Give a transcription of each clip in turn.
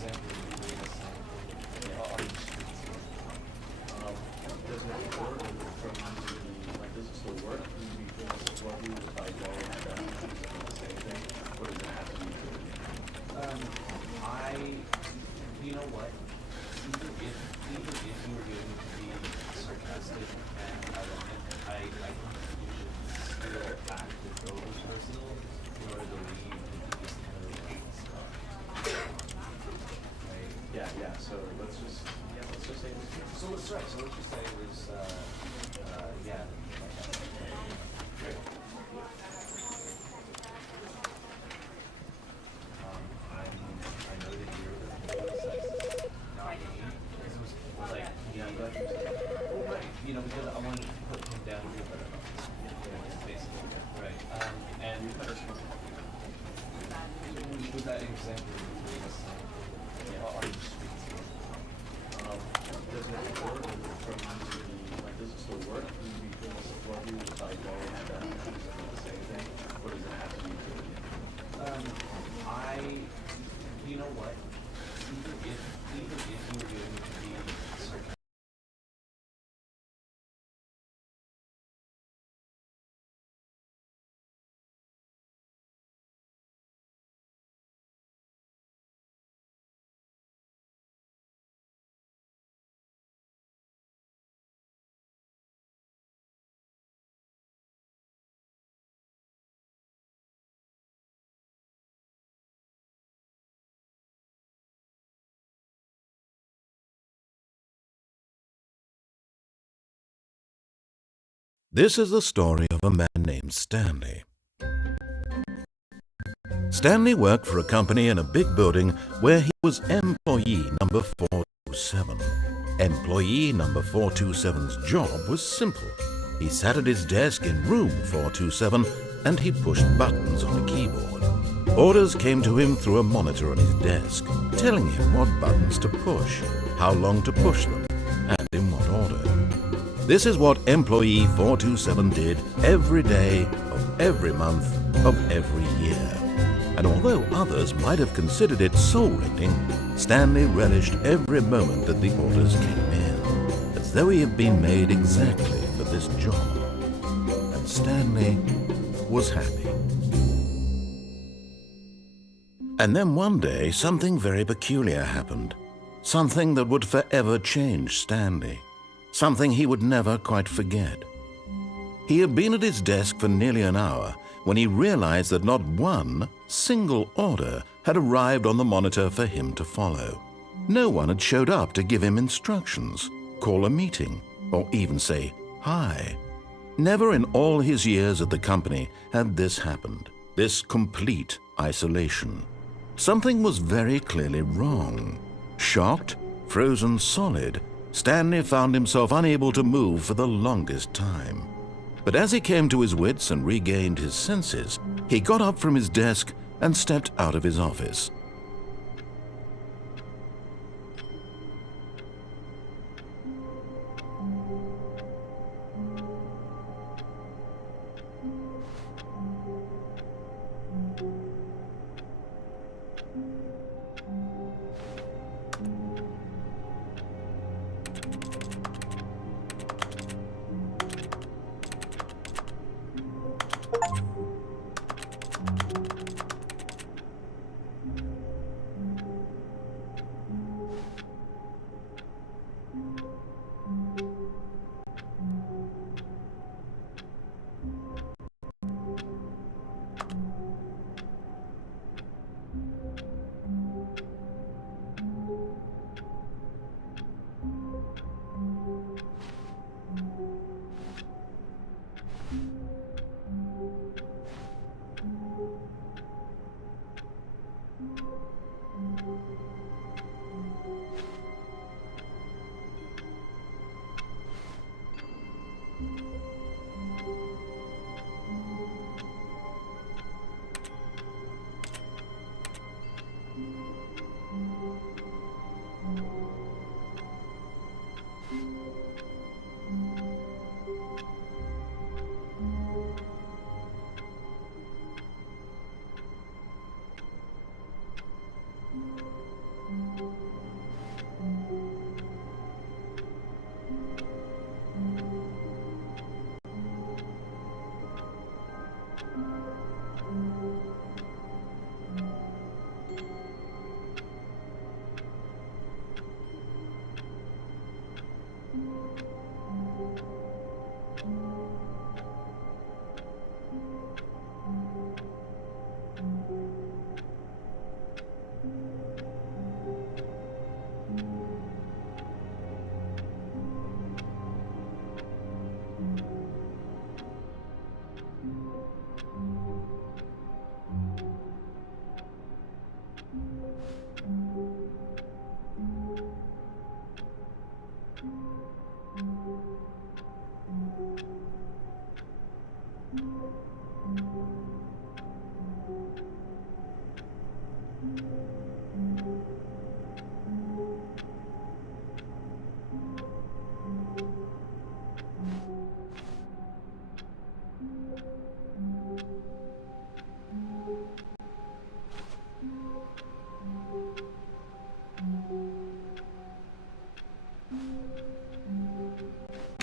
example of doing this thing? On the streets. Does it work from like does it still work? Do you feel what you if I go and the same thing? Or does it have to be true? You know what? Even if you were going to be sarcastic and ironic, I think you should still act as though it was personal in order to leave with these kind of stuff. Right? Yeah. So let's just say it was true. So let's just say it was yeah. Great. I know that you're sexist, not me. This was like, yeah, I'm glad you said that. Well, right, because I wanted to put him down here, but basically, right. And with that example, on the streets. Does it work from like does it still work? Do you feel what you if I go and the same thing? Or does it have to be true? You know what? Even if you were going to be sarcastic. This is the story of a man named Stanley. Stanley worked for a company in a big building where he was employee number 427. Employee number 427's job was simple. He sat at his desk in room 427 and he pushed buttons on a keyboard. Orders came to him through a monitor on his desk, telling him what buttons to push, how long to push them, and in what order. This is what employee 427 did every day of every month of every year. And although others might have considered it soul-rending, Stanley relished every moment that the orders came in, as though he had been made exactly for this job. And Stanley was happy. And then one day, something very peculiar happened. Something that would forever change Stanley. Something he would never quite forget. He had been at his desk for nearly an hour when he realized that not one single order had arrived on the monitor for him to follow. No one had showed up to give him instructions, call a meeting, or even say hi. Never in all his years at the company had this happened, this complete isolation. Something was very clearly wrong. Shocked, frozen solid, Stanley found himself unable to move for the longest time. But as he came to his wits and regained his senses, he got up from his desk and stepped out of his office.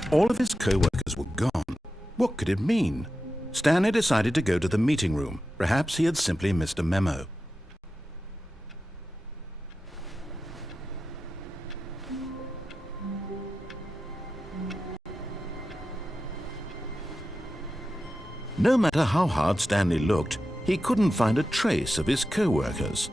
All of his co-workers were gone. What could it mean? Stanley decided to go to the meeting room. Perhaps he had simply missed a memo. No matter how hard Stanley looked, he couldn't find a trace of his co-workers.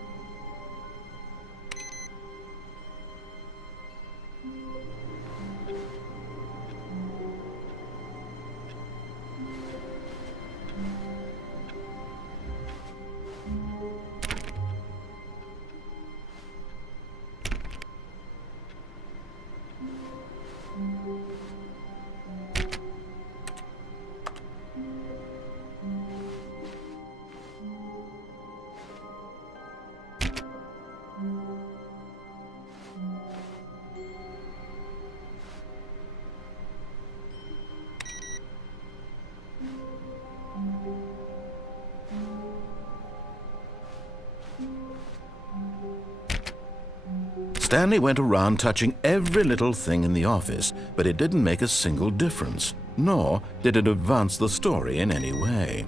Stanley went around touching every little thing in the office, but it didn't make a single difference, nor did it advance the story in any way.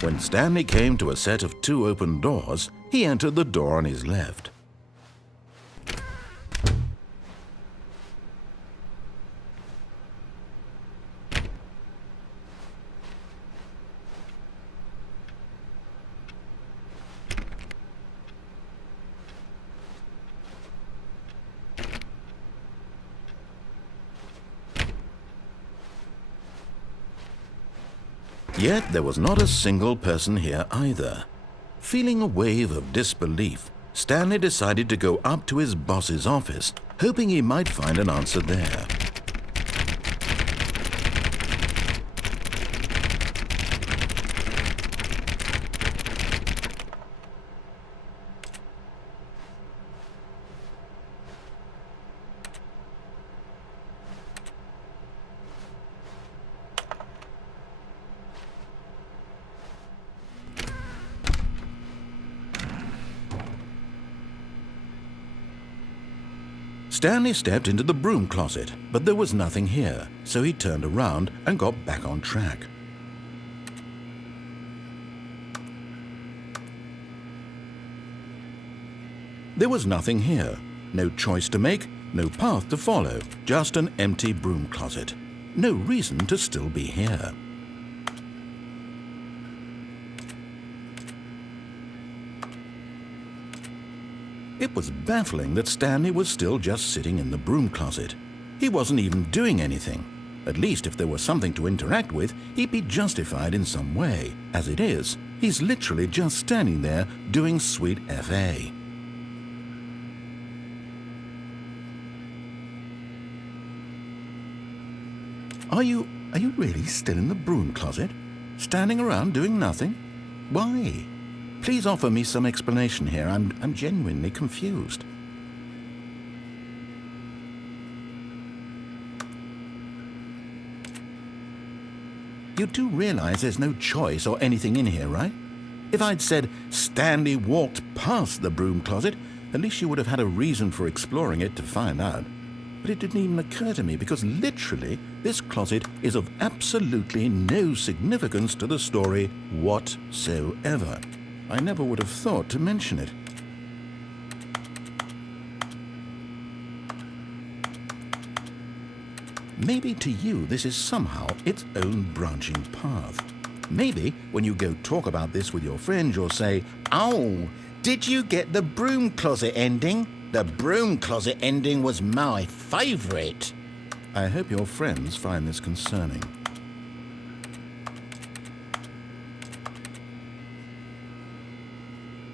When Stanley came to a set of 2 open doors, he entered the door on his left. Yet there was not a single person here either. Feeling a wave of disbelief, Stanley decided to go up to his boss's office, hoping he might find an answer there. Stanley stepped into the broom closet, but there was nothing here, so he turned around and got back on track. There was nothing here, no choice to make, no path to follow, just an empty broom closet. No reason to still be here. It was baffling that Stanley was still just sitting in the broom closet. He wasn't even doing anything. At least if there was something to interact with, he'd be justified in some way. As it is, he's literally just standing there doing sweet FA. Are you really still in the broom closet? Standing around doing nothing? Why? Please offer me some explanation here. I'm genuinely confused. You do realize there's no choice or anything in here, right? If I'd said Stanley walked past the broom closet, at least you would have had a reason for exploring it to find out. But it didn't even occur to me because literally this closet is of absolutely no significance to the story whatsoever. I never would have thought to mention it. Maybe to you this is somehow its own branching path. Maybe when you go talk about this with your friends, you'll say, "Oh, did you get the broom closet ending? The broom closet ending was my favourite." I hope your friends find this concerning.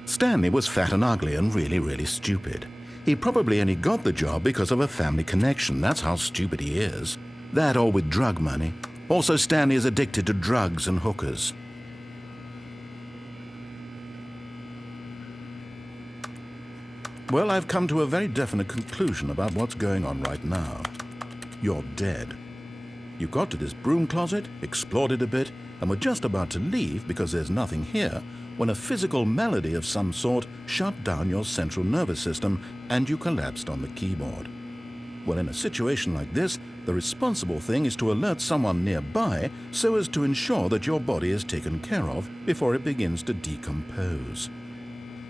Stanley was fat and ugly and really stupid. He probably only got the job because of a family connection. That's how stupid he is. That or with drug money. Also, Stanley is addicted to drugs and hookers. Well, I've come to a very definite conclusion about what's going on right now. You're dead. You got to this broom closet, explored it a bit, and were just about to leave because there's nothing here when a physical malady of some sort shut down your central nervous system and you collapsed on the keyboard. Well, in a situation like this, the responsible thing is to alert someone nearby so as to ensure that your body is taken care of before it begins to decompose.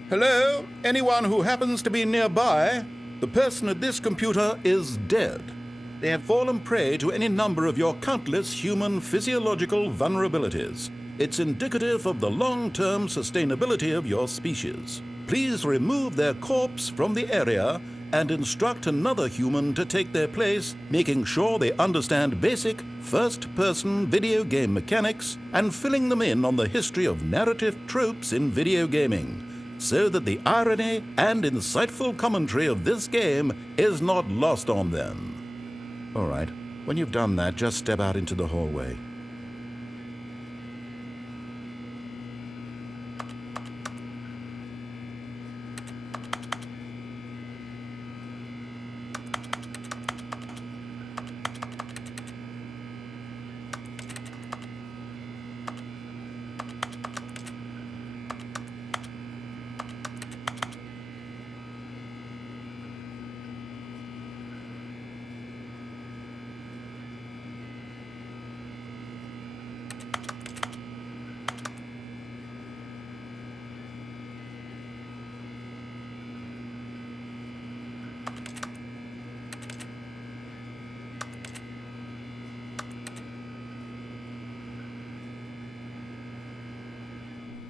Hello? Anyone who happens to be nearby? The person at this computer is dead. They have fallen prey to any number of your countless human physiological vulnerabilities. It's indicative of the long-term sustainability of your species. Please remove their corpse from the area and instruct another human to take their place, making sure they understand basic first-person video game mechanics and filling them in on the history of narrative tropes in video gaming, so that the irony and insightful commentary of this game is not lost on them. All right, when you've done that, just step out into the hallway.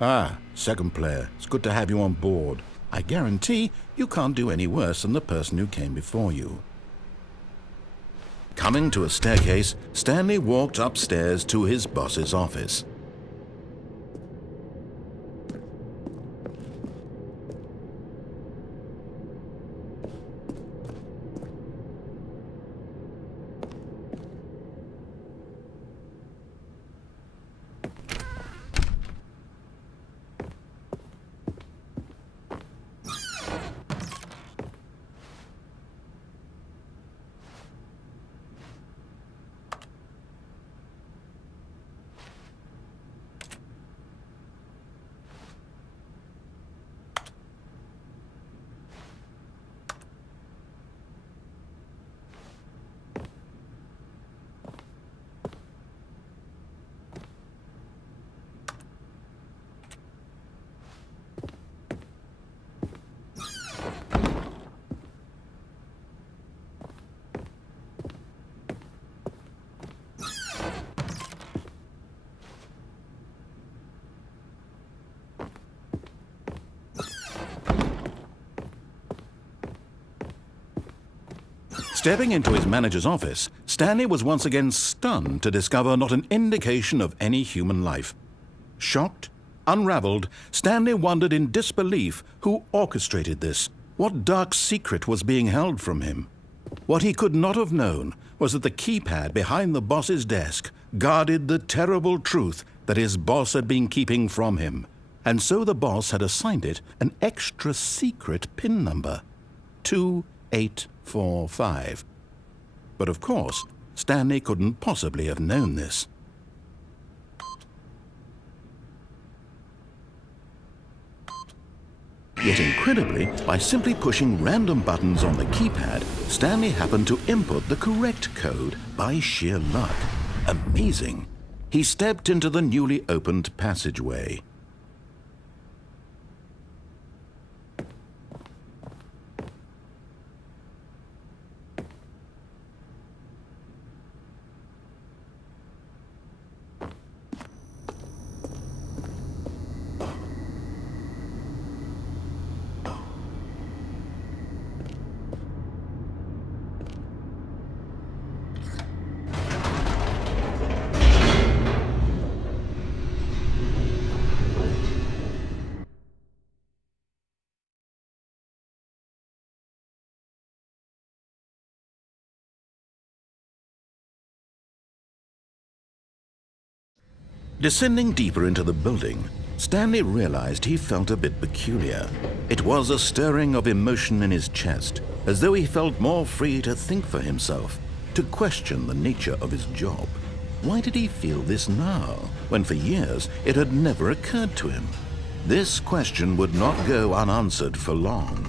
Ah, second player. It's good to have you on board. I guarantee you can't do any worse than the person who came before you. Coming to a staircase, Stanley walked upstairs to his boss's office. Stepping into his manager's office, Stanley was once again stunned to discover not an indication of any human life. Shocked, unraveled, Stanley wondered in disbelief who orchestrated this. What dark secret was being held from him? What he could not have known was that the keypad behind the boss's desk guarded the terrible truth that his boss had been keeping from him. And so the boss had assigned it an extra secret PIN number, 2845. But of course, Stanley couldn't possibly have known this. Incredibly, by simply pushing random buttons on the keypad, Stanley happened to input the correct code by sheer luck. Amazing. He stepped into the newly opened passageway. Descending deeper into the building, Stanley realized he felt a bit peculiar. It was a stirring of emotion in his chest, as though he felt more free to think for himself, to question the nature of his job. Why did he feel this now, when for years it had never occurred to him? This question would not go unanswered for long.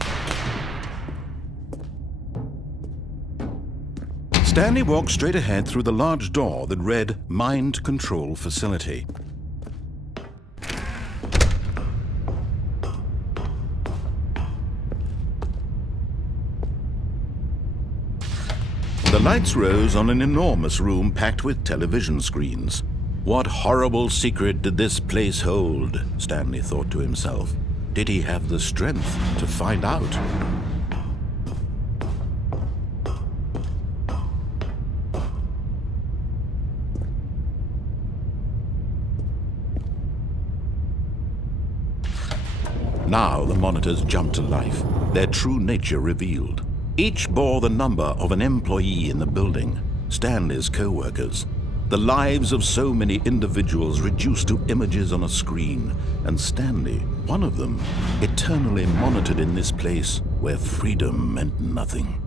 Stanley walked straight ahead through the large door that read Mind Control Facility. The lights rose on an enormous room packed with television screens. What horrible secret did this place hold? Stanley thought to himself. Did he have the strength to find out? Now the monitors jumped to life, their true nature revealed. Each bore the number of an employee in the building, Stanley's co-workers. The lives of so many individuals reduced to images on a screen, and Stanley, one of them, eternally monitored in this place where freedom meant nothing.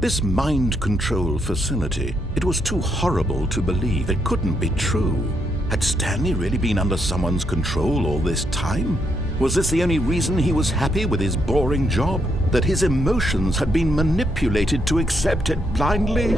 This mind control facility, it was too horrible to believe. It couldn't be true. Had Stanley really been under someone's control all this time? Was this the only reason he was happy with his boring job? That his emotions had been manipulated to accept it blindly?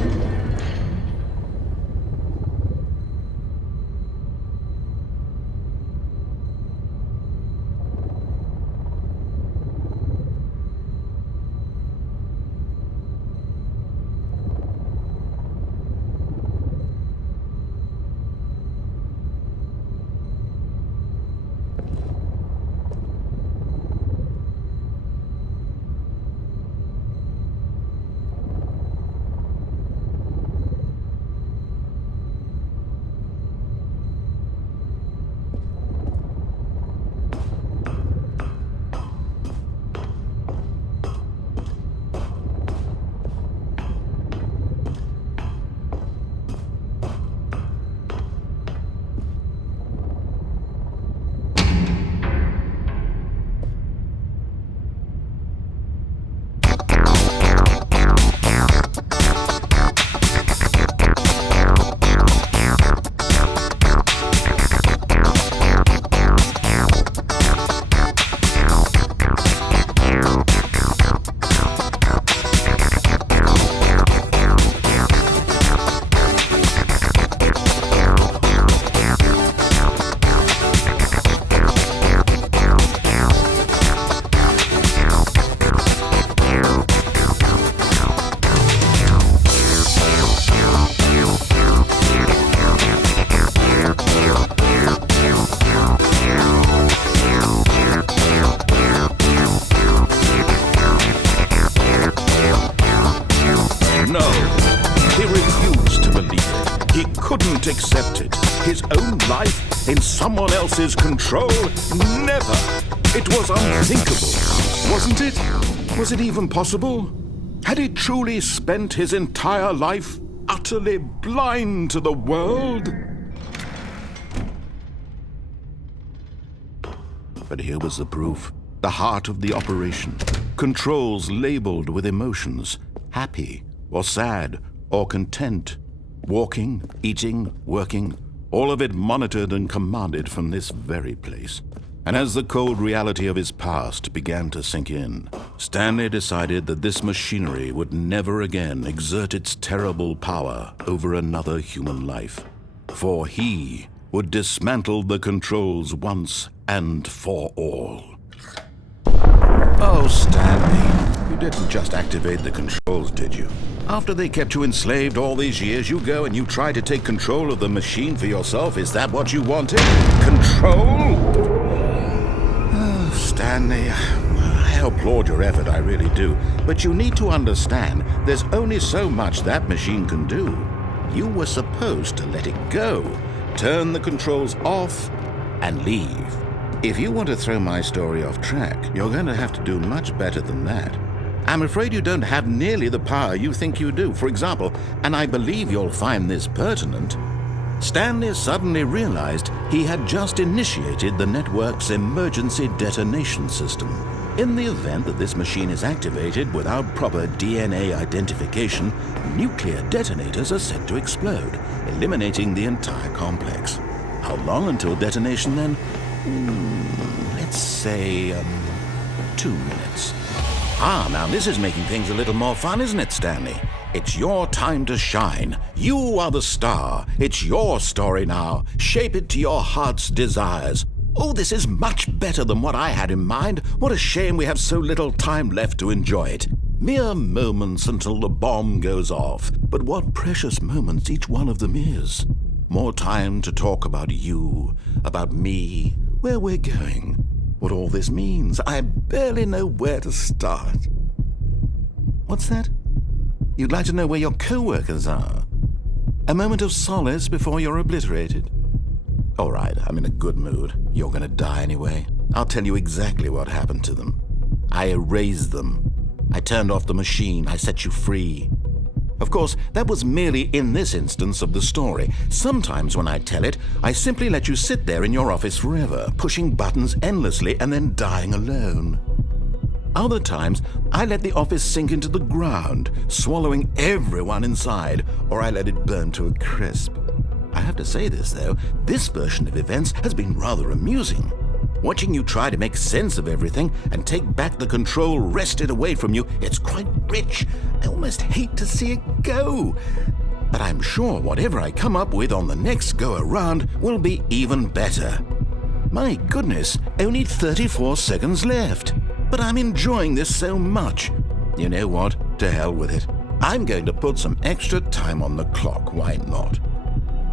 won't accept it. His own life in someone else's control? Never! It was unthinkable, wasn't it? Was it even possible? Had he truly spent his entire life utterly blind to the world? But here was the proof. The heart of the operation. Controls labeled with emotions. Happy, or sad, or content. Walking, eating, working. All of it monitored and commanded from this very place. And as the cold reality of his past began to sink in, Stanley decided that this machinery would never again exert its terrible power over another human life. For he would dismantle the controls once and for all. Oh, Stanley, you didn't just activate the controls, did you? After they kept you enslaved all these years, you go and you try to take control of the machine for yourself. Is that what you wanted? Control? Oh, Stanley, I applaud your effort, I really do. But you need to understand, there's only so much that machine can do. You were supposed to let it go, turn the controls off, and leave. If you want to throw my story off track, you're going to have to do much better than that. I'm afraid you don't have nearly the power you think you do. For example, and I believe you'll find this pertinent, Stanley suddenly realized he had just initiated the network's emergency detonation system. In the event that this machine is activated without proper DNA identification, nuclear detonators are set to explode, eliminating the entire complex. How long until detonation then? Let's say 2 minutes. Now this is making things a little more fun, isn't it, Stanley? It's your time to shine. You are the star. It's your story now. Shape it to your heart's desires. Oh, this is much better than what I had in mind. What a shame we have so little time left to enjoy it. Mere moments until the bomb goes off. But what precious moments each one of them is. More time to talk about you, about me, where we're going, what all this means. I barely know where to start. What's that? You'd like to know where your co-workers are? A moment of solace before you're obliterated? All right, I'm in a good mood. You're going to die anyway. I'll tell you exactly what happened to them. I erased them. I turned off the machine. I set you free. Of course, that was merely in this instance of the story. Sometimes when I tell it, I simply let you sit there in your office forever, pushing buttons endlessly and then dying alone. Other times, I let the office sink into the ground, swallowing everyone inside, or I let it burn to a crisp. I have to say this, though, this version of events has been rather amusing. Watching you try to make sense of everything and take back the control wrested away from you, it's quite rich. I almost hate to see it go. But I'm sure whatever I come up with on the next go-around will be even better. My goodness, only 34 seconds left. But I'm enjoying this so much. You know what? To hell with it. I'm going to put some extra time on the clock, why not?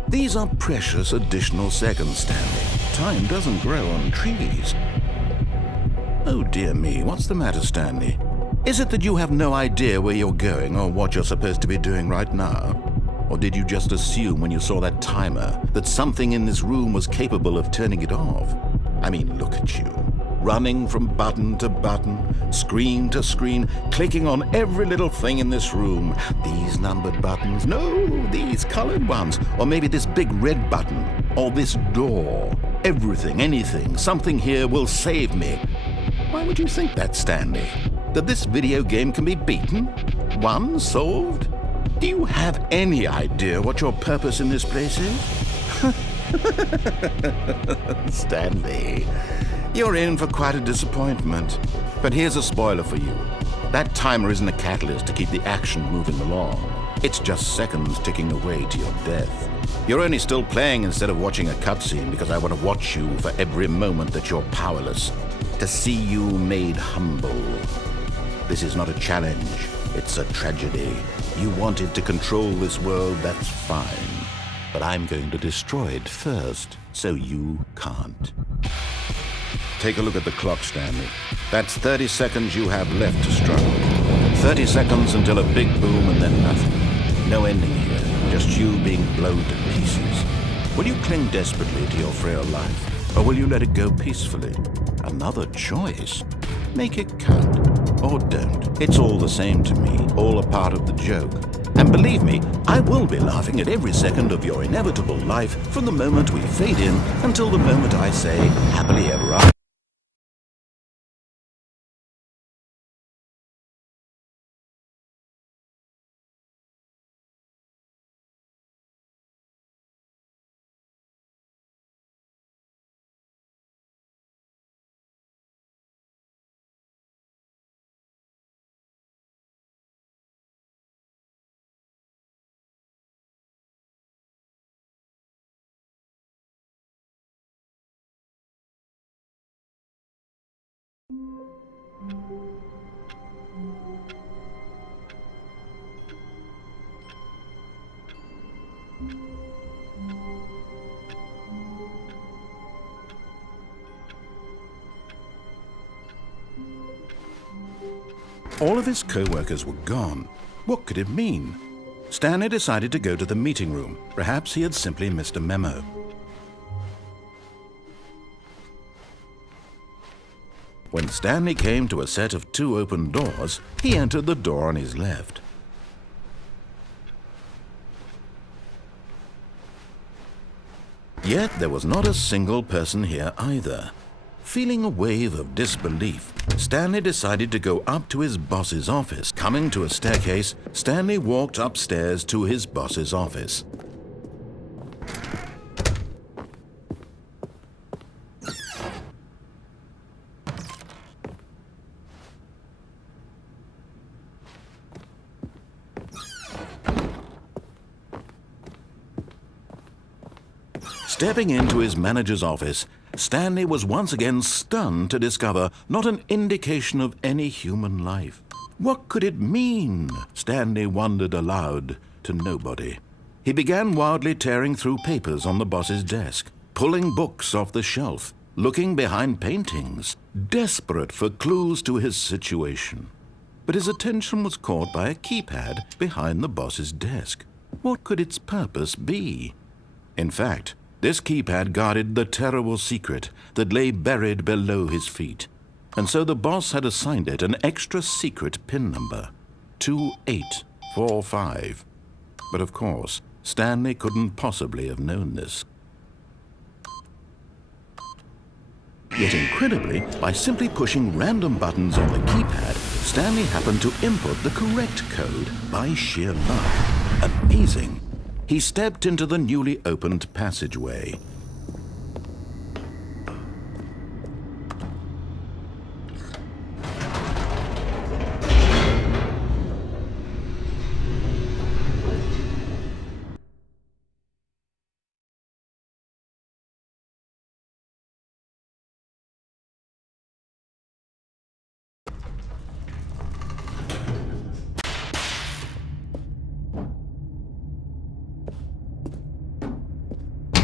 These are precious additional seconds, Stanley. Time doesn't grow on trees. Oh dear me, what's the matter, Stanley? Is it that you have no idea where you're going or what you're supposed to be doing right now? Or did you just assume when you saw that timer that something in this room was capable of turning it off? I mean, look at you. Running from button to button, screen to screen, clicking on every little thing in this room. These numbered buttons, no, these colored ones, or maybe this big red button, or this door. Everything, anything, something here will save me. Why would you think that, Stanley? That this video game can be beaten? Won? Solved? Do you have any idea what your purpose in this place is? Stanley, you're in for quite a disappointment. But here's a spoiler for you. That timer isn't a catalyst to keep the action moving along. It's just seconds ticking away to your death. You're only still playing instead of watching a cutscene because I want to watch you for every moment that you're powerless. To see you made humble. This is not a challenge. It's a tragedy. You wanted to control this world, that's fine. But I'm going to destroy it first, so you can't. Take a look at the clock, Stanley. That's 30 seconds you have left to struggle. 30 seconds until a big boom and then nothing. No ending here. just you being blown to pieces. Will you cling desperately to your frail life, or will you let it go peacefully? Another choice. Make it count, or don't. It's all the same to me, all a part of the joke. And believe me, I will be laughing at every second of your inevitable life from the moment we fade in until the moment I say, happily ever after. All of his co-workers were gone. What could it mean? Stanley decided to go to the meeting room. Perhaps he had simply missed a memo. When Stanley came to a set of 2 open doors, he entered the door on his left. Yet there was not a single person here either. Feeling a wave of disbelief, Stanley decided to go up to his boss's office. Coming to a staircase, Stanley walked upstairs to his boss's office. Stepping into his manager's office, Stanley was once again stunned to discover not an indication of any human life. What could it mean? Stanley wondered aloud to nobody. He began wildly tearing through papers on the boss's desk, pulling books off the shelf, looking behind paintings, desperate for clues to his situation. But his attention was caught by a keypad behind the boss's desk. What could its purpose be? In fact, this keypad guarded the terrible secret that lay buried below his feet. And so the boss had assigned it an extra secret PIN number, 2845. But of course, Stanley couldn't possibly have known this. Yet incredibly, by simply pushing random buttons on the keypad, Stanley happened to input the correct code by sheer luck. Amazing. He stepped into the newly opened passageway.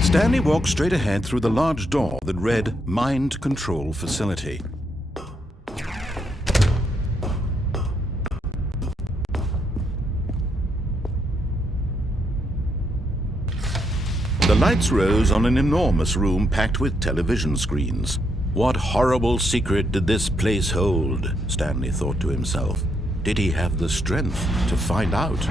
Stanley walked straight ahead through the large door that read Mind Control Facility. The lights rose on an enormous room packed with television screens. What horrible secret did this place hold? Stanley thought to himself. Did he have the strength to find out?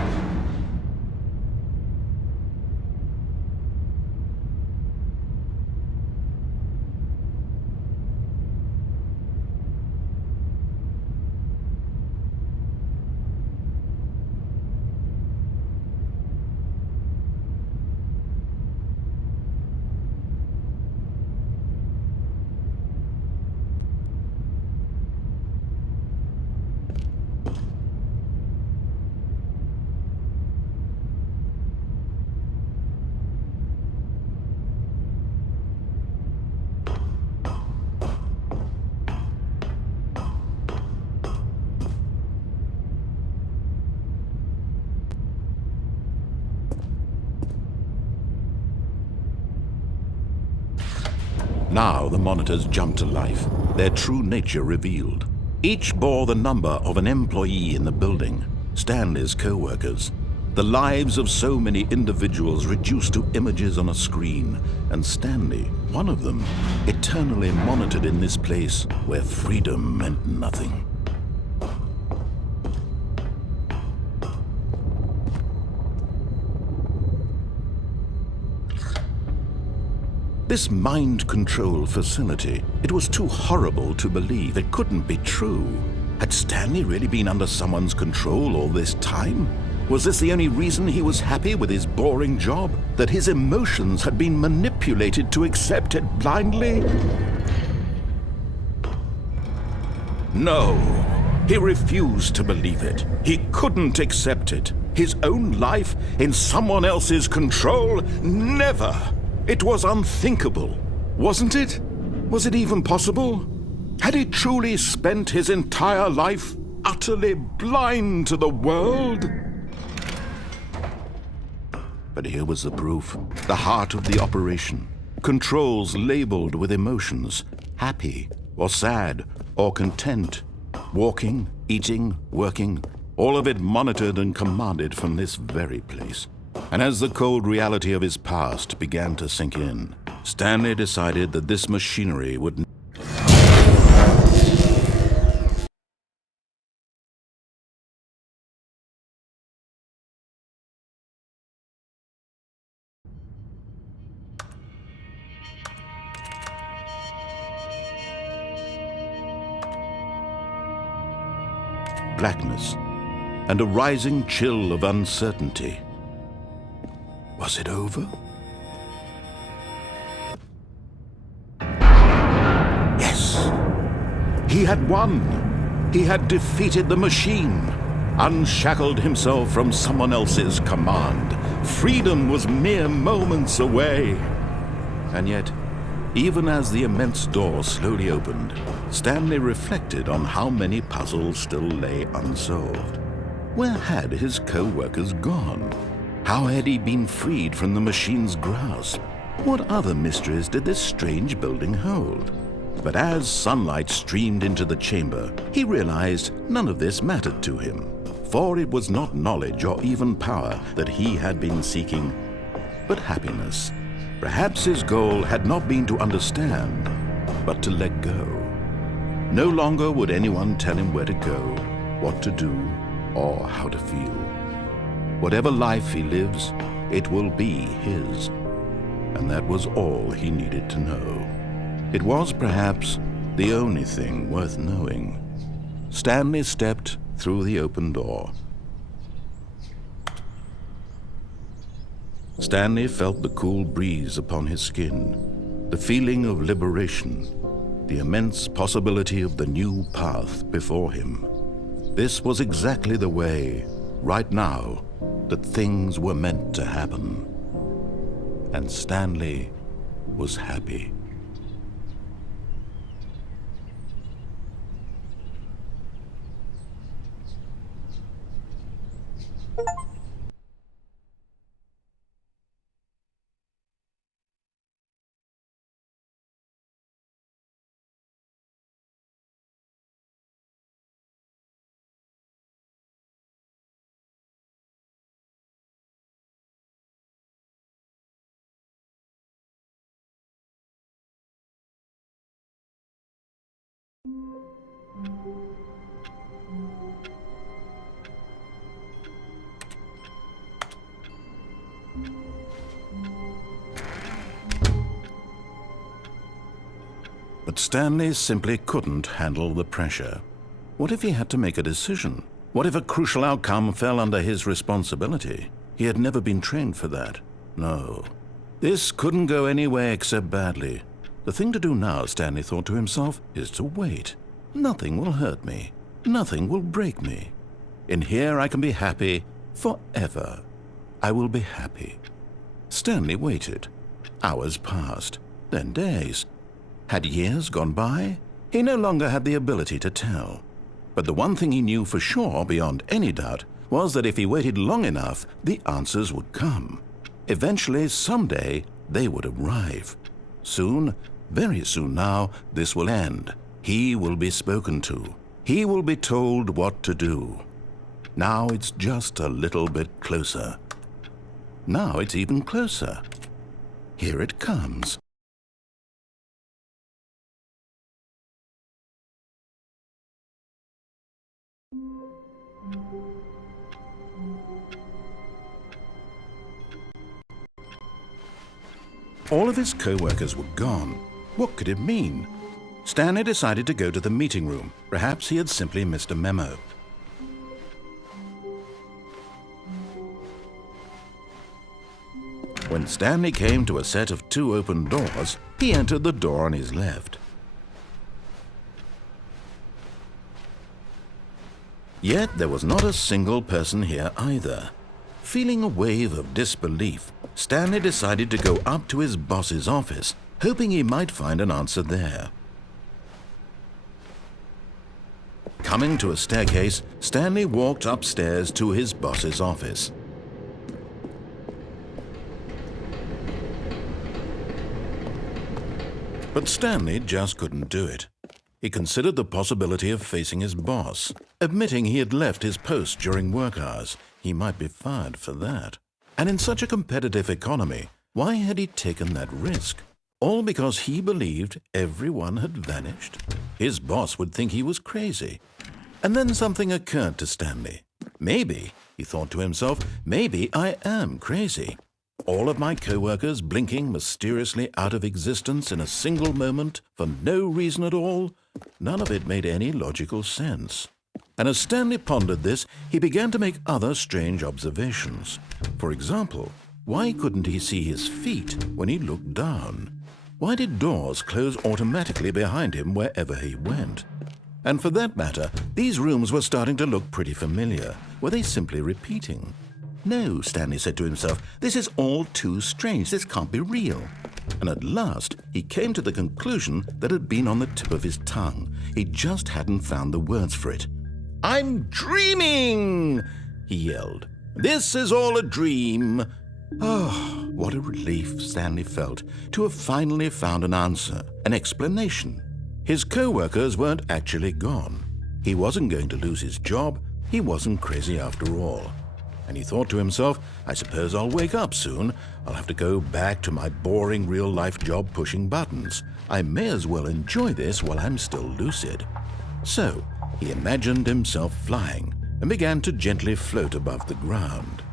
Now the monitors jumped to life, their true nature revealed. Each bore the number of an employee in the building, Stanley's co-workers. The lives of so many individuals reduced to images on a screen, and Stanley, one of them, eternally monitored in this place where freedom meant nothing. This mind control facility, it was too horrible to believe. It couldn't be true. Had Stanley really been under someone's control all this time? Was this the only reason he was happy with his boring job? That his emotions had been manipulated to accept it blindly? No, he refused to believe it. He couldn't accept it. His own life in someone else's control? Never! It was unthinkable, wasn't it? Was it even possible? Had he truly spent his entire life utterly blind to the world? But here was the proof, the heart of the operation. Controls labeled with emotions, happy or sad or content. Walking, eating, working, all of it monitored and commanded from this very place. And as the cold reality of his past began to sink in, Stanley decided that this machinery would blackness and a rising chill of uncertainty. Was it over? Yes! He had won! He had defeated the machine, unshackled himself from someone else's command. Freedom was mere moments away. And yet, even as the immense door slowly opened, Stanley reflected on how many puzzles still lay unsolved. Where had his co-workers gone? How had he been freed from the machine's grasp? What other mysteries did this strange building hold? But as sunlight streamed into the chamber, he realized none of this mattered to him, for it was not knowledge or even power that he had been seeking, but happiness. Perhaps his goal had not been to understand, but to let go. No longer would anyone tell him where to go, what to do, or how to feel. Whatever life he lives, it will be his. And that was all he needed to know. It was perhaps the only thing worth knowing. Stanley stepped through the open door. Stanley felt the cool breeze upon his skin, the feeling of liberation, the immense possibility of the new path before him. This was exactly the way, right now, that things were meant to happen. And Stanley was happy. But Stanley simply couldn't handle the pressure. What if he had to make a decision? What if a crucial outcome fell under his responsibility? He had never been trained for that. No. This couldn't go any way except badly. The thing to do now, Stanley thought to himself, is to wait. Nothing will hurt me. Nothing will break me. In here I can be happy forever. I will be happy. Stanley waited. Hours passed, then days. Had years gone by? He no longer had the ability to tell. But the one thing he knew for sure, beyond any doubt, was that if he waited long enough, the answers would come. Eventually, someday, they would arrive. Soon, very soon now, this will end. He will be spoken to. He will be told what to do. Now it's just a little bit closer. Now it's even closer. Here it comes. All of his co-workers were gone. What could it mean? Stanley decided to go to the meeting room. Perhaps he had simply missed a memo. When Stanley came to a set of 2 open doors, he entered the door on his left. Yet there was not a single person here either. Feeling a wave of disbelief, Stanley decided to go up to his boss's office, hoping he might find an answer there. Coming to a staircase, Stanley walked upstairs to his boss's office. But Stanley just couldn't do it. He considered the possibility of facing his boss. Admitting he had left his post during work hours, he might be fired for that. And in such a competitive economy, why had he taken that risk? All because he believed everyone had vanished? His boss would think he was crazy. And then something occurred to Stanley. Maybe, he thought to himself, maybe I am crazy. All of my co-workers blinking mysteriously out of existence in a single moment for no reason at all? None of it made any logical sense. And as Stanley pondered this, he began to make other strange observations. For example, why couldn't he see his feet when he looked down? Why did doors close automatically behind him wherever he went? And for that matter, these rooms were starting to look pretty familiar. Were they simply repeating? No, Stanley said to himself, this is all too strange. This can't be real. And at last, he came to the conclusion that had been on the tip of his tongue. He just hadn't found the words for it. "I'm dreaming!" he yelled. "This is all a dream." Oh, what a relief Stanley felt to have finally found an answer, an explanation. His co-workers weren't actually gone. He wasn't going to lose his job. He wasn't crazy after all. And he thought to himself, I suppose I'll wake up soon. I'll have to go back to my boring real-life job pushing buttons. I may as well enjoy this while I'm still lucid. So he imagined himself flying and began to gently float above the ground.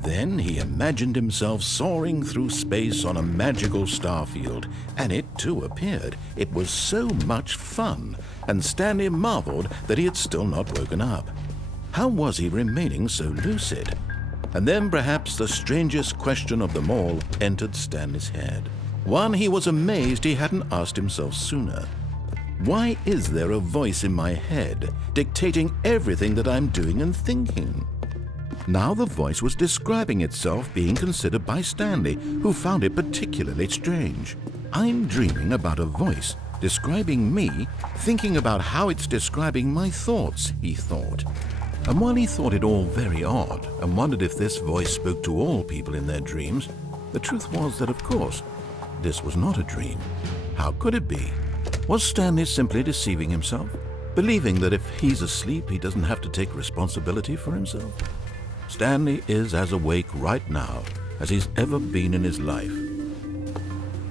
Then he imagined himself soaring through space on a magical starfield, and it too appeared. It was so much fun, and Stanley marveled that he had still not woken up. How was he remaining so lucid? And then perhaps the strangest question of them all entered Stanley's head. One he was amazed he hadn't asked himself sooner. Why is there a voice in my head dictating everything that I'm doing and thinking? Now the voice was describing itself being considered by Stanley, who found it particularly strange. I'm dreaming about a voice describing me, thinking about how it's describing my thoughts, he thought. And while he thought it all very odd and wondered if this voice spoke to all people in their dreams, the truth was that, of course, this was not a dream. How could it be? Was Stanley simply deceiving himself, believing that if he's asleep, he doesn't have to take responsibility for himself? Stanley is as awake right now as he's ever been in his life.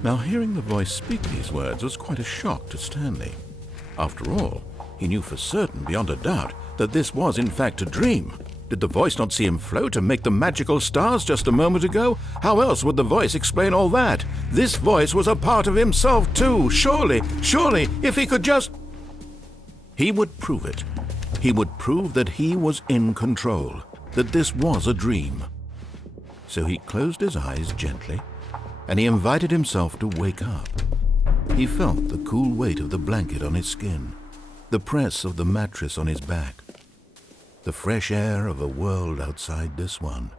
Now, hearing the voice speak these words was quite a shock to Stanley. After all, he knew for certain, beyond a doubt, that this was in fact a dream. Did the voice not see him float and make the magical stars just a moment ago? How else would the voice explain all that? This voice was a part of himself too. Surely, if he could just... He would prove it. He would prove that he was in control, that this was a dream. So he closed his eyes gently, and he invited himself to wake up. He felt the cool weight of the blanket on his skin, the press of the mattress on his back, the fresh air of a world outside this one.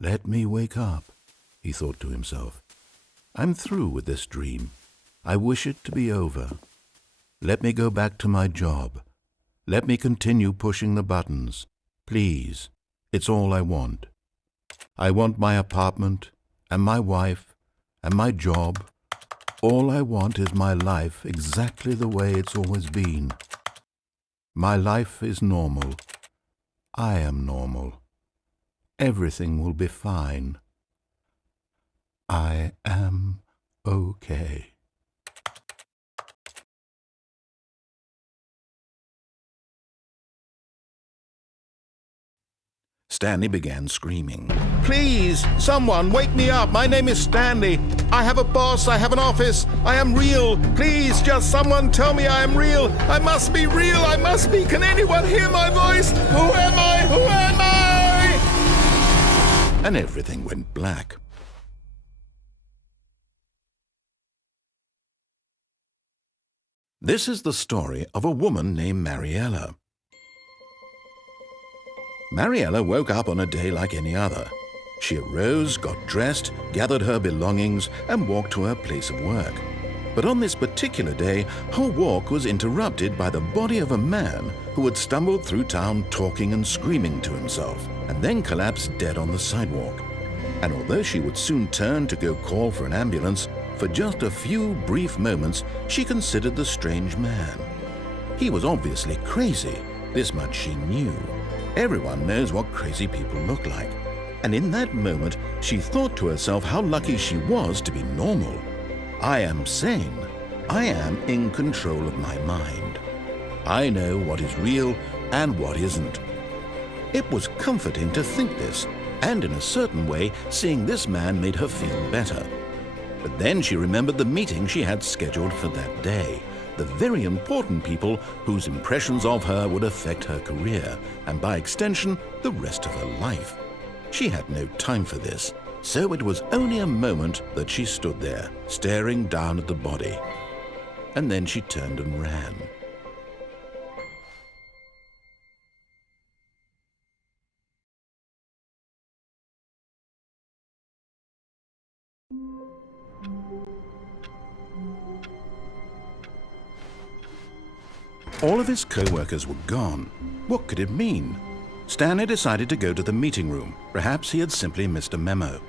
Let me wake up, he thought to himself. I'm through with this dream. I wish it to be over. Let me go back to my job. Let me continue pushing the buttons. Please, it's all I want. I want my apartment and my wife and my job. All I want is my life exactly the way it's always been. My life is normal. I am normal. Everything will be fine. I am okay. Stanley began screaming. Please, someone, wake me up. My name is Stanley. I have a boss. I have an office. I am real. Please, just someone tell me I am real. I must be real. I must be. Can anyone hear my voice? Who am I? Who am I? And everything went black. This is the story of a woman named Mariella. Mariella woke up on a day like any other. She arose, got dressed, gathered her belongings, and walked to her place of work. But on this particular day, her walk was interrupted by the body of a man who had stumbled through town talking and screaming to himself, and then collapsed dead on the sidewalk. And although she would soon turn to go call for an ambulance, for just a few brief moments she considered the strange man. He was obviously crazy, this much she knew. Everyone knows what crazy people look like. And in that moment, she thought to herself how lucky she was to be normal. I am sane. I am in control of my mind. I know what is real and what isn't. It was comforting to think this, and in a certain way, seeing this man made her feel better. But then she remembered the meeting she had scheduled for that day. The very important people whose impressions of her would affect her career, and by extension, the rest of her life. She had no time for this, so it was only a moment that she stood there, staring down at the body. And then she turned and ran. All of his co-workers were gone. What could it mean? Stanley decided to go to the meeting room. Perhaps he had simply missed a memo.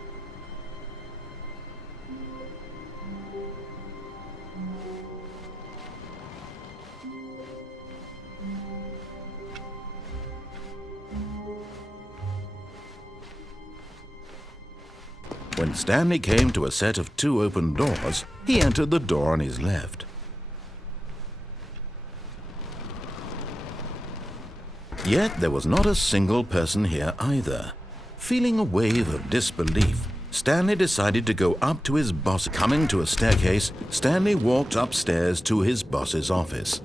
When Stanley came to a set of 2 open doors, he entered the door on his left. Yet there was not a single person here either. Feeling a wave of disbelief, Stanley decided to go up to his boss. Coming to a staircase, Stanley walked upstairs to his boss's office.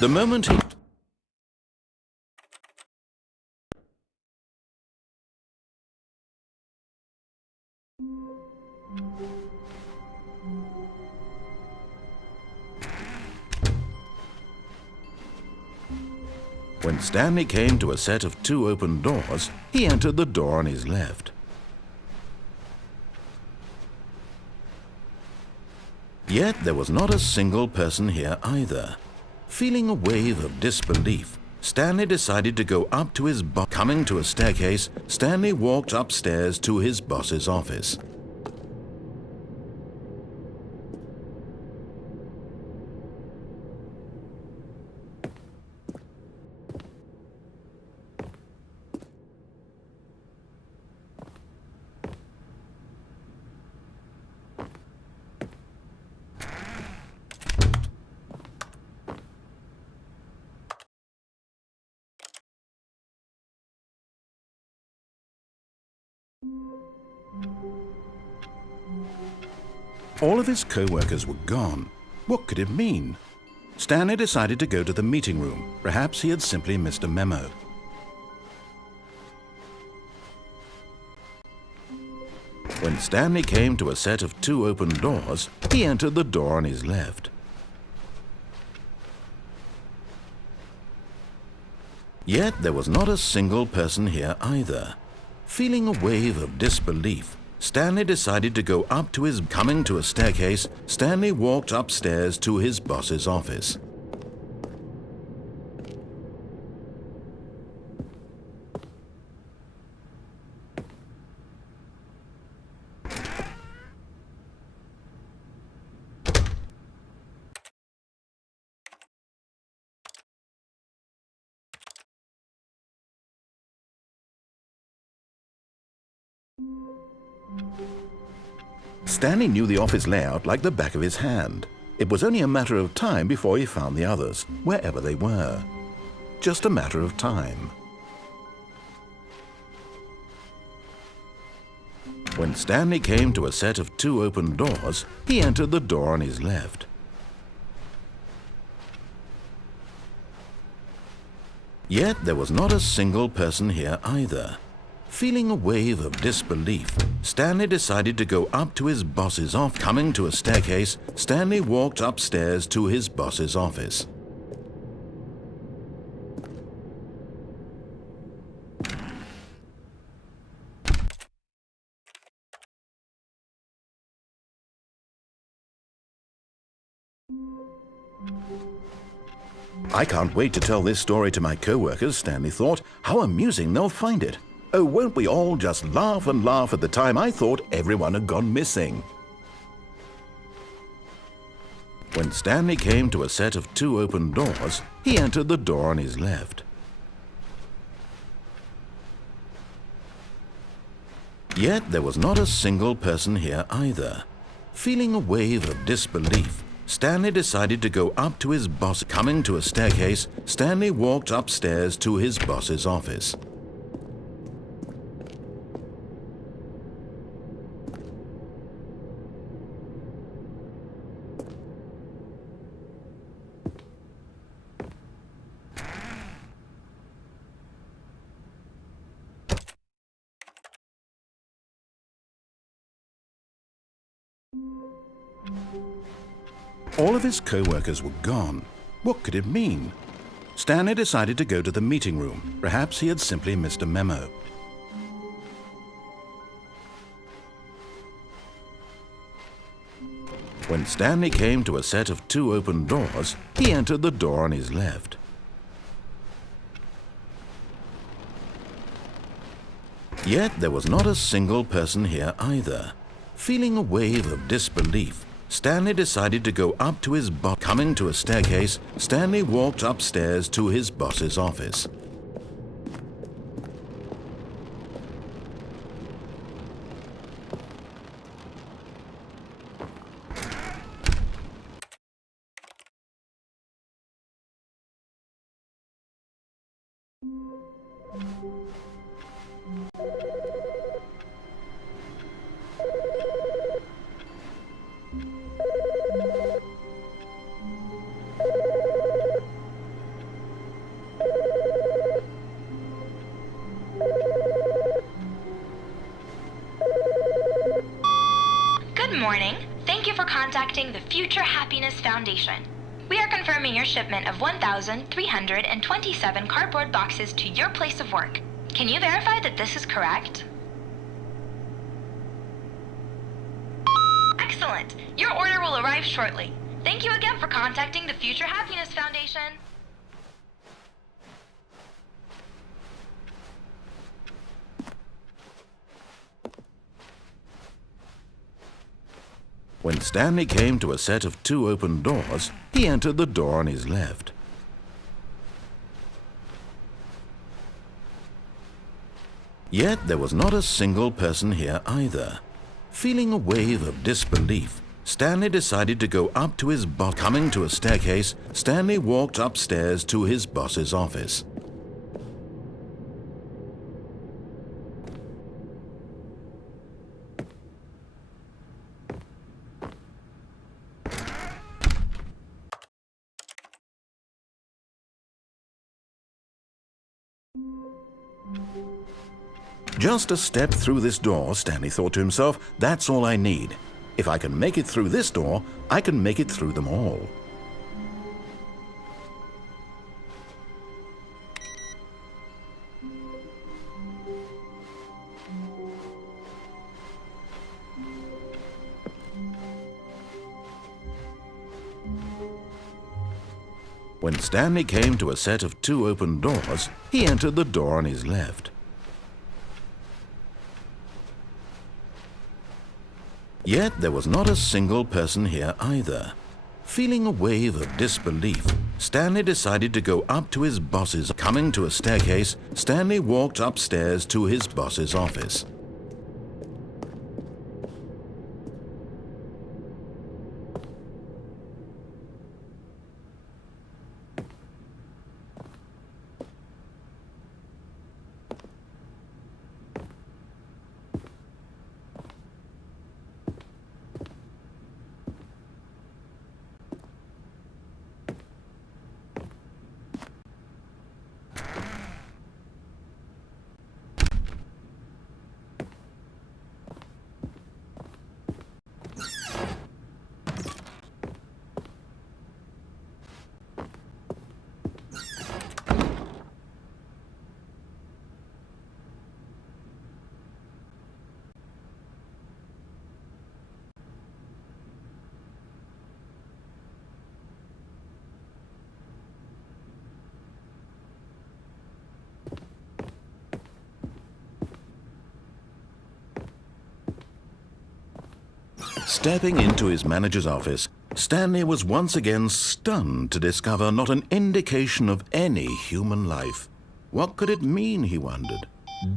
The moment he... When Stanley came to a set of 2 open doors, he entered the door on his left. Yet there was not a single person here either. Feeling a wave of disbelief, Stanley decided to go up to his boss. Coming to a staircase, Stanley walked upstairs to his boss's office. All of his co-workers were gone. What could it mean? Stanley decided to go to the meeting room. Perhaps he had simply missed a memo. When Stanley came to a set of 2 open doors, he entered the door on his left. Yet there was not a single person here either. Feeling a wave of disbelief, Stanley decided to go up to his... Coming to a staircase, Stanley walked upstairs to his boss's office. Stanley knew the office layout like the back of his hand. It was only a matter of time before he found the others, wherever they were. Just a matter of time. When Stanley came to a set of 2 open doors, he entered the door on his left. Yet there was not a single person here either. Feeling a wave of disbelief, Stanley decided to go up to his boss's office. Coming to a staircase, Stanley walked upstairs to his boss's office. I can't wait to tell this story to my co-workers, Stanley thought. How amusing they'll find it. Oh, won't we all just laugh and laugh at the time I thought everyone had gone missing. When Stanley came to a set of 2 open doors, he entered the door on his left. Yet there was not a single person here either. Feeling a wave of disbelief, Stanley decided to go up to his boss. Coming to a staircase, Stanley walked upstairs to his boss's office. All of his co-workers were gone. What could it mean? Stanley decided to go to the meeting room. Perhaps he had simply missed a memo. When Stanley came to a set of 2 open doors, he entered the door on his left. Yet there was not a single person here either. Feeling a wave of disbelief, Stanley decided to go up to his boss. Coming to a staircase, Stanley walked upstairs to his boss's office. Good morning. Thank you for contacting the Future Happiness Foundation. We are confirming your shipment of 1,327 cardboard boxes to your place of work. Can you verify that this is correct? Excellent. Your order will arrive shortly. Thank you again for contacting the Future Happiness Foundation. When Stanley came to a set of 2 open doors, he entered the door on his left. Yet there was not a single person here either. Feeling a wave of disbelief, Stanley decided to go up to his boss. Coming to a staircase, Stanley walked upstairs to his boss's office. Just a step through this door, Stanley thought to himself, that's all I need. If I can make it through this door, I can make it through them all. When Stanley came to a set of 2 open doors, he entered the door on his left. Yet there was not a single person here either. Feeling a wave of disbelief, Stanley decided to go up to his boss's. Coming to a staircase, Stanley walked upstairs to his boss's office. Stepping into his manager's office, Stanley was once again stunned to discover not an indication of any human life. What could it mean, he wondered.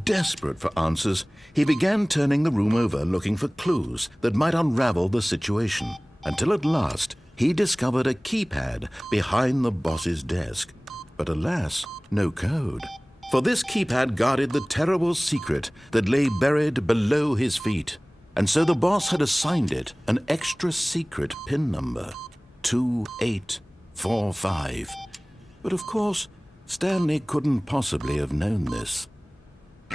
Desperate for answers, he began turning the room over looking for clues that might unravel the situation, until at last he discovered a keypad behind the boss's desk. But alas, no code. For this keypad guarded the terrible secret that lay buried below his feet. And so the boss had assigned it an extra secret PIN number, 2845. But of course, Stanley couldn't possibly have known this.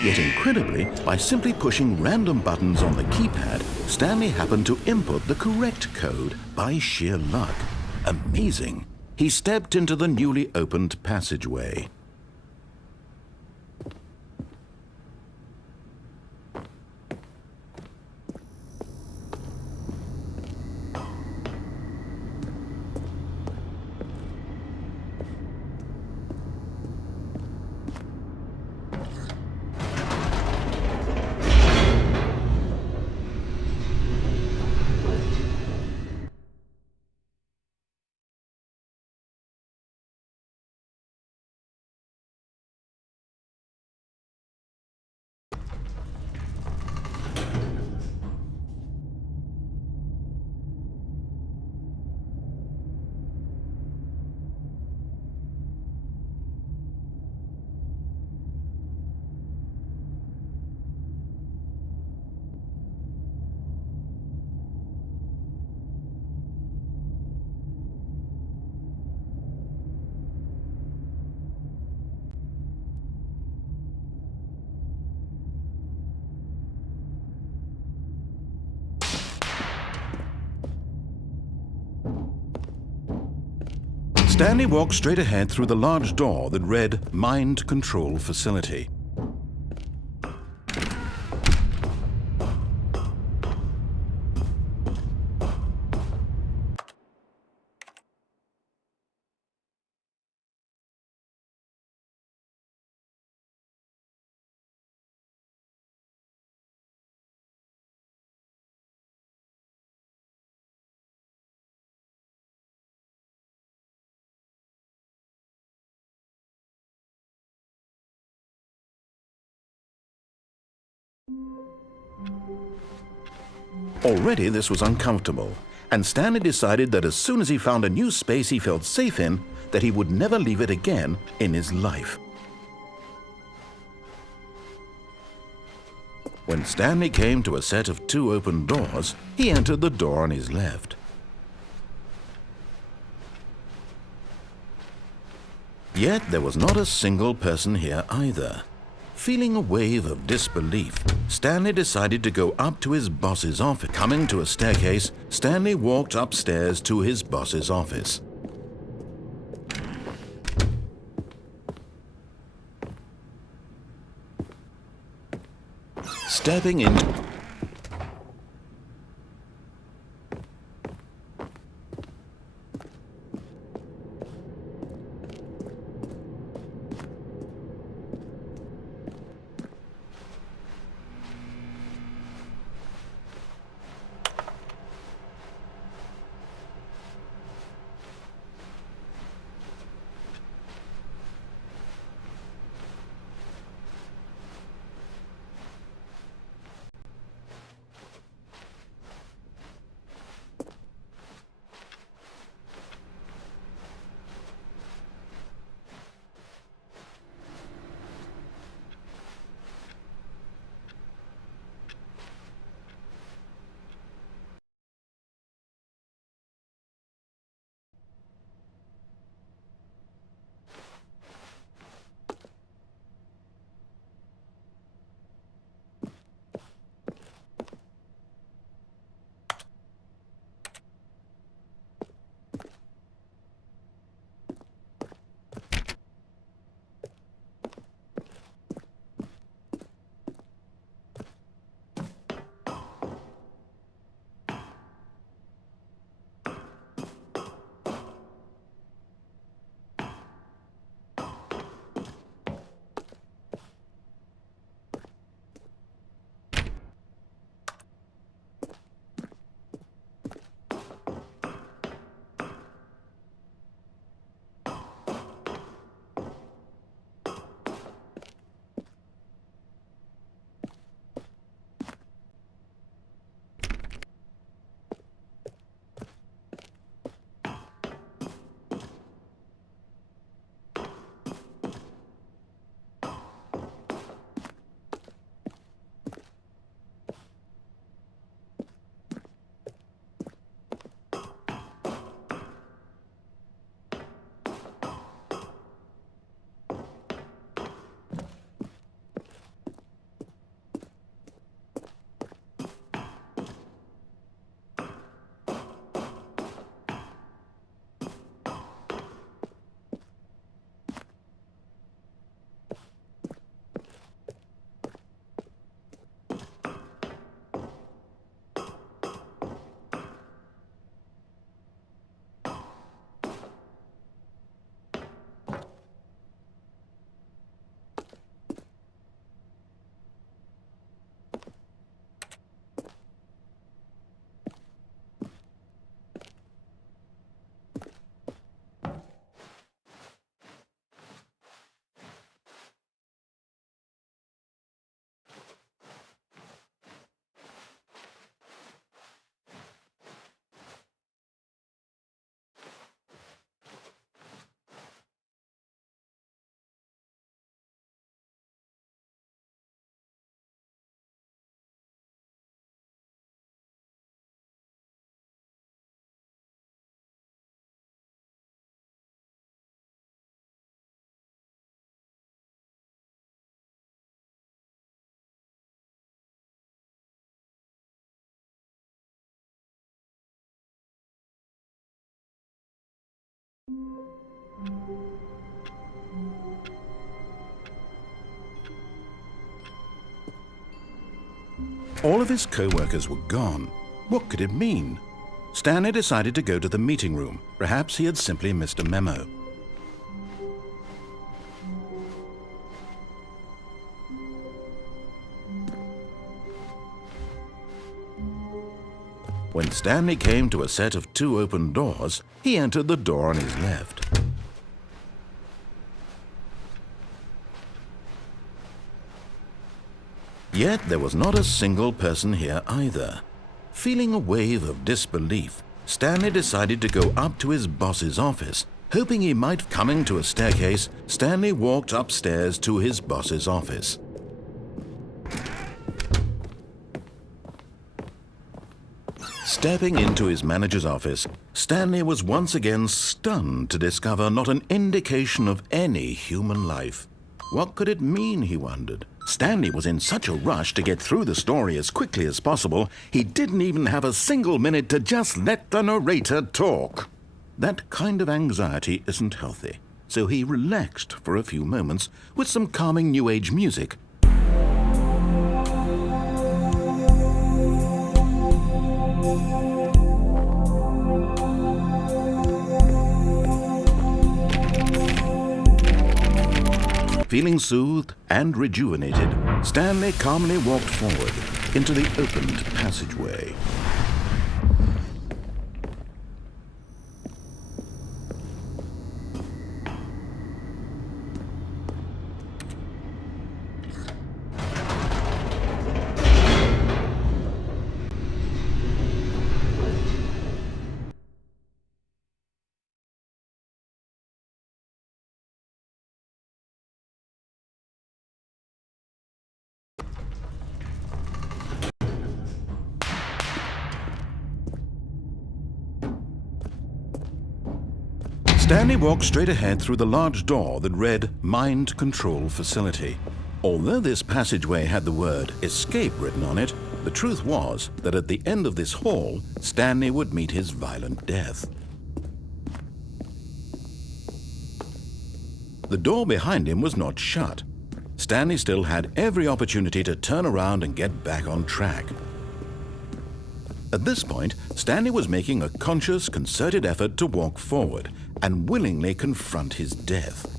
Yet incredibly, by simply pushing random buttons on the keypad, Stanley happened to input the correct code by sheer luck. Amazing. He stepped into the newly opened passageway. Stanley walked straight ahead through the large door that read Mind Control Facility. Already this was uncomfortable, and Stanley decided that as soon as he found a new space he felt safe in, that he would never leave it again in his life. When Stanley came to a set of 2 open doors, he entered the door on his left. Yet there was not a single person here either. Feeling a wave of disbelief, Stanley decided to go up to his boss's office. Coming to a staircase, Stanley walked upstairs to his boss's office. Stepping in. All of his co-workers were gone. What could it mean? Stanley decided to go to the meeting room. Perhaps he had simply missed a memo. When Stanley came to a set of 2 open doors, he entered the door on his left. Yet there was not a single person here either. Feeling a wave of disbelief, Stanley decided to go up to his boss's office. Hoping he might coming to a staircase, Stanley walked upstairs to his boss's office. Stepping into his manager's office, Stanley was once again stunned to discover not an indication of any human life. What could it mean, he wondered. Stanley was in such a rush to get through the story as quickly as possible, he didn't even have a single minute to just let the narrator talk. That kind of anxiety isn't healthy, so he relaxed for a few moments with some calming New Age music. Feeling soothed and rejuvenated, Stanley calmly walked forward into the opened passageway. Stanley walked straight ahead through the large door that read Mind Control Facility. Although this passageway had the word escape written on it, the truth was that at the end of this hall, Stanley would meet his violent death. The door behind him was not shut. Stanley still had every opportunity to turn around and get back on track. At this point, Stanley was making a conscious, concerted effort to walk forward and willingly confront his death.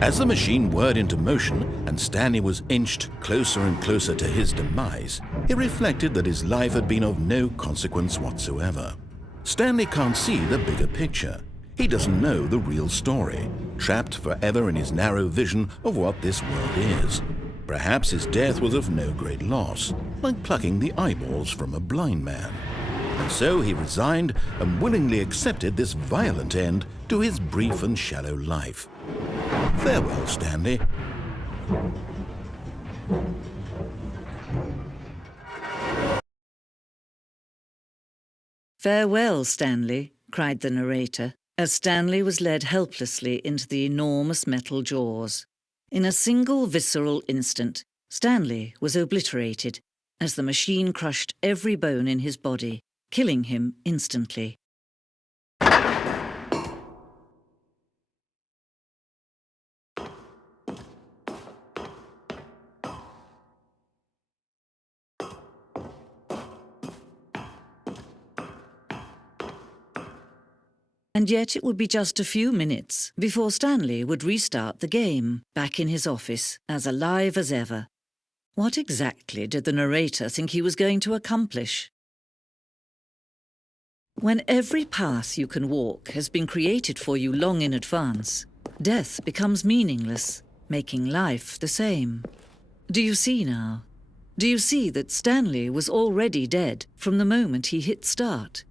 As the machine whirred into motion and Stanley was inched closer and closer to his demise, he reflected that his life had been of no consequence whatsoever. Stanley can't see the bigger picture. He doesn't know the real story, trapped forever in his narrow vision of what this world is. Perhaps his death was of no great loss, like plucking the eyeballs from a blind man. And so he resigned and willingly accepted this violent end to his brief and shallow life. Farewell, Stanley. "Farewell, Stanley," cried the narrator, as Stanley was led helplessly into the enormous metal jaws. In a single visceral instant, Stanley was obliterated as the machine crushed every bone in his body, killing him instantly. And yet it would be just a few minutes before Stanley would restart the game, back in his office, as alive as ever. What exactly did the narrator think he was going to accomplish? When every path you can walk has been created for you long in advance, death becomes meaningless, making life the same. Do you see now? Do you see that Stanley was already dead from the moment he hit start?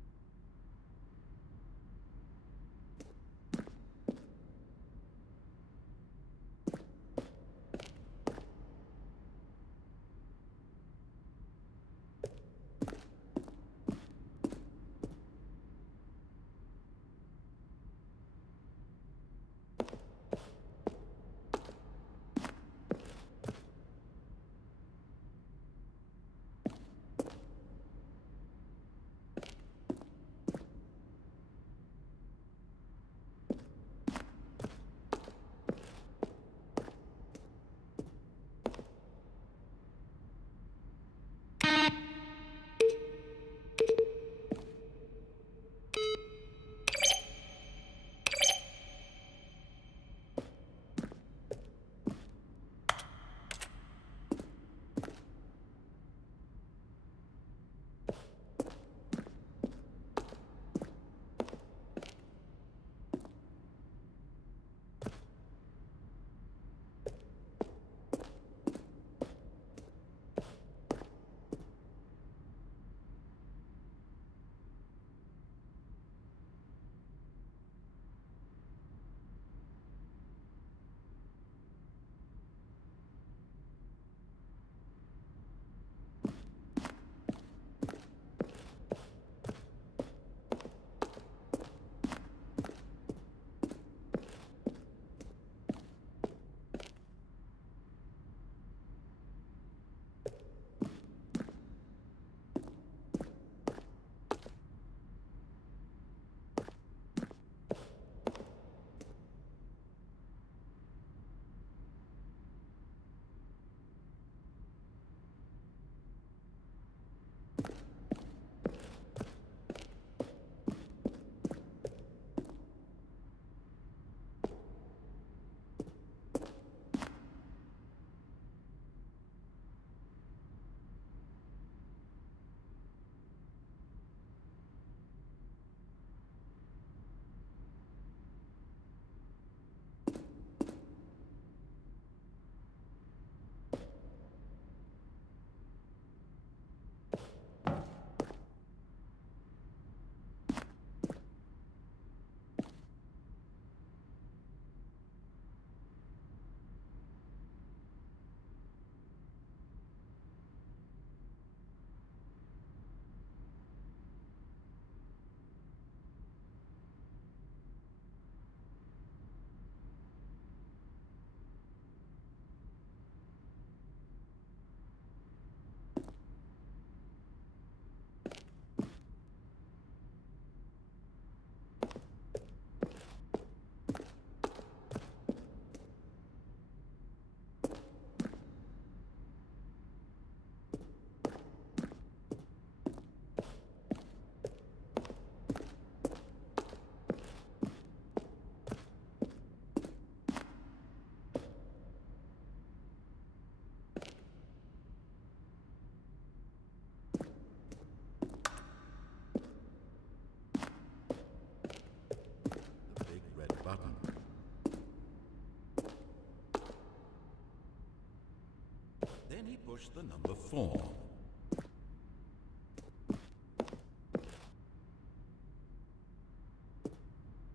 pushed the number 4.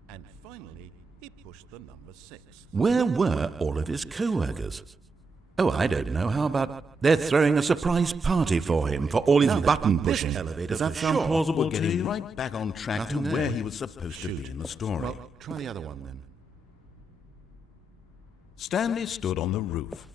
And finally, he pushed the number 6. Where were all of his co-workers? Oh, I don't know. How about they're throwing a surprise party for him for all his button pushing? Does that sound plausible to you? Right back on track to where he was supposed to be in the story. Well, try the other one then. Stanley stood on the roof.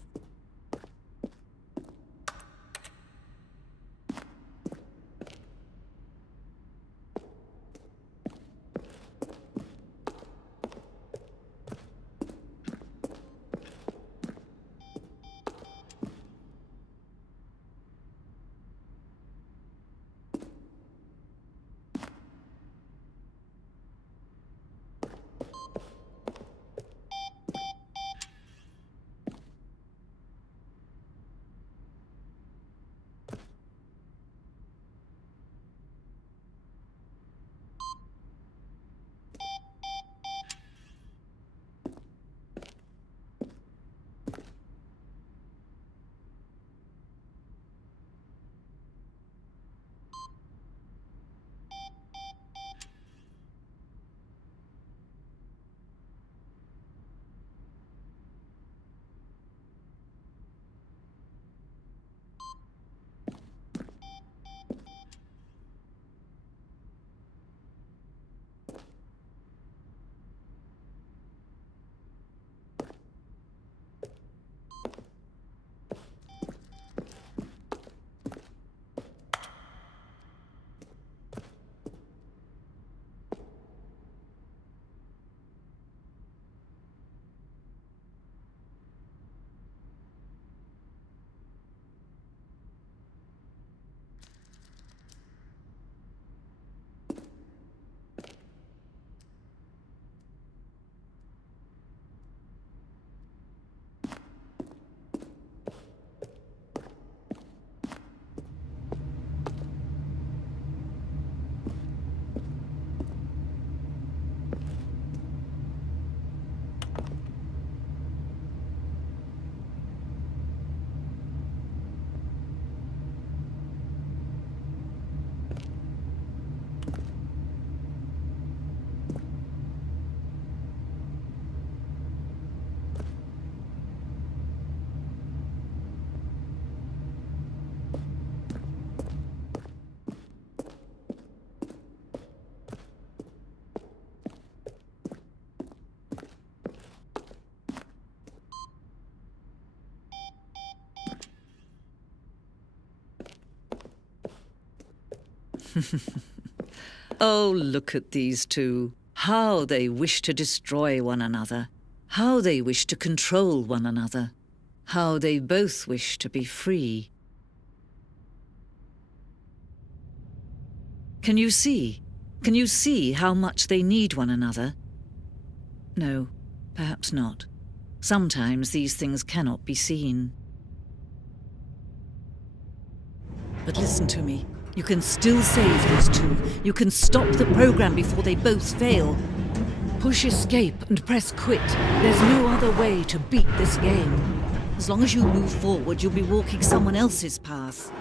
Oh, look at these two. How they wish to destroy one another. How they wish to control one another. How they both wish to be free. Can you see? Can you see how much they need one another? No, perhaps not. Sometimes these things cannot be seen. But listen to me. You can still save these two. You can stop the program before they both fail. Push escape and press quit. There's no other way to beat this game. As long as you move forward, you'll be walking someone else's path.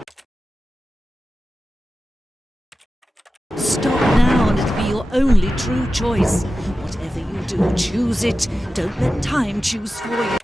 Stop now and it'll be your only true choice. Whatever you do, choose it. Don't let time choose for you.